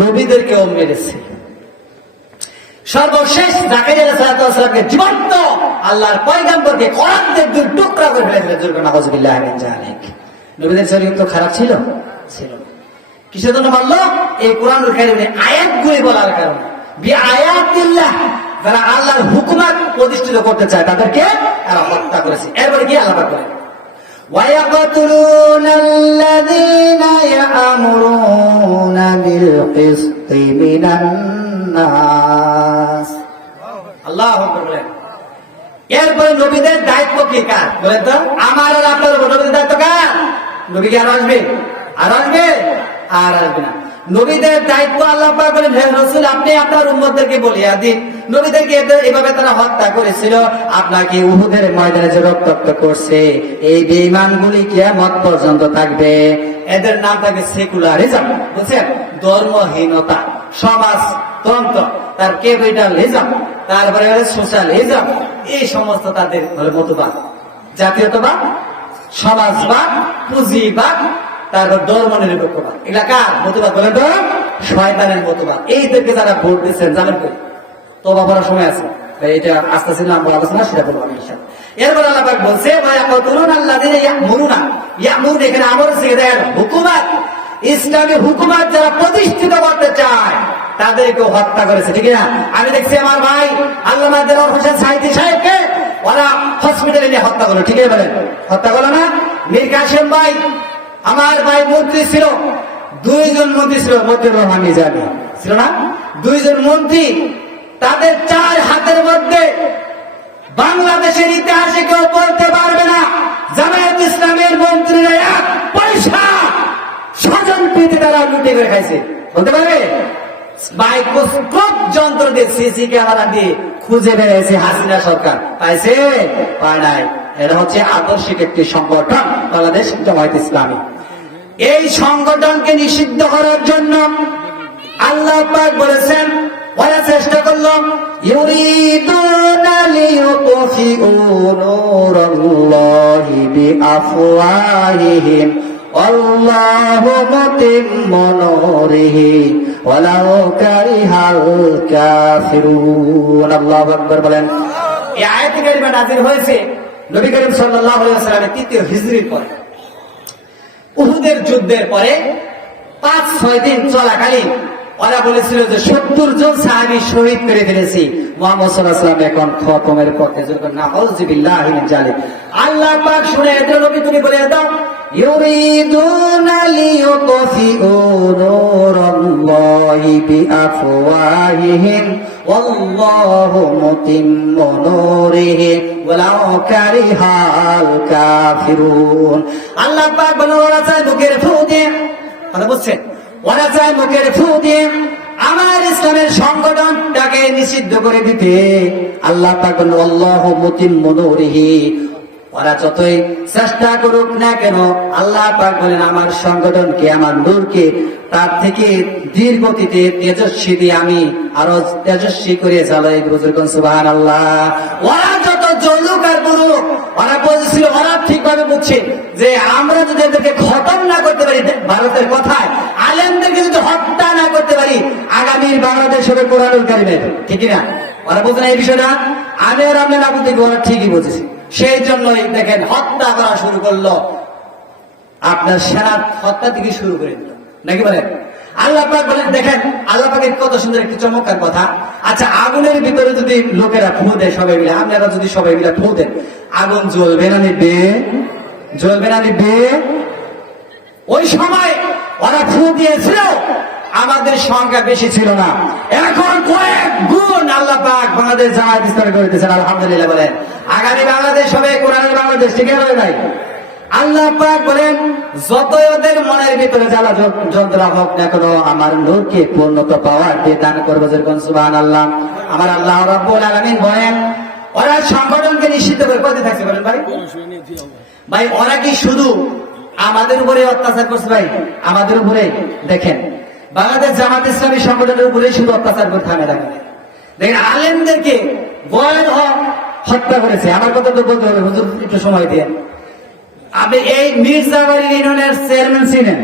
নবীদেরকেও মেরেছে। সর্বশেষ জাকারিয়া আলাইহিস সালামকে জীবন্ত আল্লাহর পয়গম্বরকে কোরআন দিয়ে দুই টুকরা করে ফেলেছিলেন। জোরে বলুন নাউযুবিল্লাহি মিন যালিক। নবীদের চরিত্র খারাপ ছিল? ছিল না। কিসের জন্য বললো? এই কোরআনুল কারীমে আয়াতগুলি বলার কারণে। বিআয়াতিল্লাহ, যারা আল্লাহর হুকুমত প্রতিষ্ঠিত করতে চায় তাদেরকে তারা হত্যা করেছে। এরপরে কি আল্লাহ বলেন? وَيَقْتُلُونَ الَّذِينَ يَأْمُرُونَ بِالْقِسْطِ مِنَ النَّاسِ। আল্লাহু আকবার বলেন। এরপরে নবীদের দায়িত্ব কি কার বলেন তো? আমার আর আপনার উপর নবীদের দায়িত্ব কার? নবী কি আর আসবে? আর আসবে? আর আসবে না। নবীদের দায়িত্ব আল্লাহ পাক বলেন, হে রাসূল আপনি আপনার উম্মতদেরকে বলিয়া দিন, নবীদেরকে এভাবে তারা হত্যা করেছিল, আপনাকে উহুদের ময়দানে যে রক্তাক্ত করছে এই বেঈমানগুলি কিয়ামত পর্যন্ত থাকবে। এদের নাম থাকে সেকুলারিজম, বুঝছেন? ধর্মহীনতা, সমাজতন্ত্র, তার ক্যাপিটালিজম, তারপরে সোশ্যালিজম, এই সমস্ত তাদের মতবাদ। জাতীয়তাবাদ, সমাজবাদ, পুঁজিবাদ, তারপর ধর্ম নিরপেক্ষবাদ। এগুলা কার মতবাদ বলেন তো? শয়তানের মতবাদ। এইদেরকে যারা ভোট দিচ্ছেন জানেন তো? তওবা করার সময় আছে, এটা আস্তে আস্তে নাম বলা আছে না, সেটা বলবো আমি ইনশাআল্লাহ। এরপর আল্লাহ পাক বলছে এখানে আমর থেকে দেখেন হুকুমত, ইসলামী হুকুমত যারা প্রতিষ্ঠিত করতে চায় তাদেরকে হত্যা করেছে, ঠিক না? আমি দেখছি আমার ভাই আল্লামা দেওয়ার হোসেন সাইদি সাহেবকে ওরা হসপিটালে নিয়ে হত্যা করলো, ঠিক আছে বলেন? হত্যা করলো না? মীর কাসেম ভাই আমার ভাই মন্ত্রী ছিল, দুইজন মন্ত্রী ছিল, মতিউর রহমান নিজামী ছিল না? দুইজন মন্ত্রী, তাদের চার হাতের মধ্যে বাংলাদেশের ইতিহাসে কেউ বলতে পারবে না জামায়াত ইসলামের মন্ত্রীরা এক পয়সা স্বজন প্রীতি তারা লুটে করে খাইছে, বলতে পারবে? মাইক্রোস্কোপ যন্ত্র দিয়ে, সিসি ক্যামেরা দিয়ে খুঁজে বেড়েছে হাসিনা সরকার, পাইছে? পায় নাই। এটা হচ্ছে আদর্শিক একটি সংগঠন বাংলাদেশ জামায়াত ইসলামী। এই সংগঠনকে নিষিদ্ধ করার জন্য আল্লাহ পাক বলেছেন, ওরা চেষ্টা করল ইউরিদুনা লিইউতফিউ নূরাল্লাহি বিআফওয়াহিহিম আল্লাহু মুতিম্মু নূরিহি ওয়ালাউ কারিহাল কাফিরুন। আল্লাহু আকবার বলেন। এই আয়াত কারিমা নাযিল হয়েছে নবী করিম সাল্লাল্লাহু আলাইহি ওয়াসাল্লামের ৩য় হিজরির পরে, উহুদের যুদ্ধের পরে ৫-৬ দিন চলাকালীন ওরা বলেছিল যে ৭০ জন সাহাবী শহীদ করে ফেলেছি, মুহাম্মদ সাল্লাল্লাহু আলাইহি ওয়াসাল্লাম এখন খতমের পথে। নাউযুবিল্লাহি মিন যালিক। আল্লাহ পাক শুনে এটা নবী তুমি বলে দাও, ইউরিদুনা লিইউতফিউ নূরাল্লাহি বিআফওয়াহিহিম ওয়াল্লাহু মুতিম্মু নূরিহি ওয়ালাউ কারিহাল কাফিরুন। আল্লাহ পাক বলেন ওরা চায় মুখের ফু দিয়ে, কথা বুঝছেন? ওরা চায় মুখের ফু দিয়ে আমার ইসলামের সংগঠনটাকে নিষিদ্ধ করে দিতে। আল্লাহ পাক বলেন আল্লাহু মুতিম্মু নূরিহি, ওরা যতই চেষ্টা করুক না কেন আল্লাহ পাক বলেন আমার সংগঠনকে, আমার নূরকে তার থেকে ধীর গতিতে তেজস্বী দিয়ে আমি আরো তেজস্বী করে জ্বালাই। বুজুর্গণ সুবহানাল্লাহ। ওরা যত জলুক আর করুক, ওরা বলছিল, ওরা ঠিকভাবে বুঝছে যে আমরা যদি এদেরকে খতম না করতে পারি, ভারতের কথায় আলেমদেরকে যদি হত্যা না করতে পারি, আগামীর বাংলাদেশ হবে কোরআনুল কারীমের, ঠিক না? ওরা বুঝে না এই বিষয়টা। আমি আর আপনি না বুঝতে ওরা ঠিকই বুঝেছি। সেই জন্যই দেখেন হত্যা করা শুরু করলো, আপনার সেনা হত্যা থেকে শুরু করে দিল, নাকি বলেন? আল্লাহ পাক বলেন, দেখেন আল্লাহ পাকের কত সুন্দর একটি চমৎকার কথা। আচ্ছা, আগুনের ভিতরে যদি লোকেরা ফু দেয় সবাই মিলে, আপনারা যদি সবাই মিলে ফু দেন, আগুন জ্বলবে না নিবে? জ্বলবে না নিবে? ওই সময় ওরা ফু দিয়েছিল, আমাদের সংখ্যা বেশি ছিল না, এখন কয়েক গুণ আল্লাহ পাক বাংলাদেশ জামায়াত ইসলামী করে দিয়েছেন। আলহামদুলিল্লাহ বলেন। আগামী বাংলাদেশ হবে কোরআনের বাংলাদেশ, ঠিক আছে ভাই? আল্লাহ পাক বলেন যতই ওদের মনের ভিতরে জ্বালা যন্ত্রণা হোক না কেন আমার নূরকে পূর্ণতা পাওয়ার দান করবো। যেরকম সুবহানাল্লাহ। আমার আল্লাহ রাব্বুল আলামিন বলেন ওরা সংগঠনকে নিষিদ্ধ করে করতে থাকছে। বলেন ভাই, ভাই ওরা কি শুধু আমাদের উপরে অত্যাচার করছে? ভাই আমাদের উপরে দেখেন বাংলাদেশ জামায়াত ইসলামী সংগঠনের উপরে শুধু অত্যাচার করে থামে রাখে। দেখেন আলেমদেরকে বয়ান হত্যা করেছে। আমার কথা তো বলতে হবে, হুজুর একটু সময় দিয়ে। আপনি এই মির্জাবাড়ি ইউনিয়নের চেয়ারম্যান ছিলেন,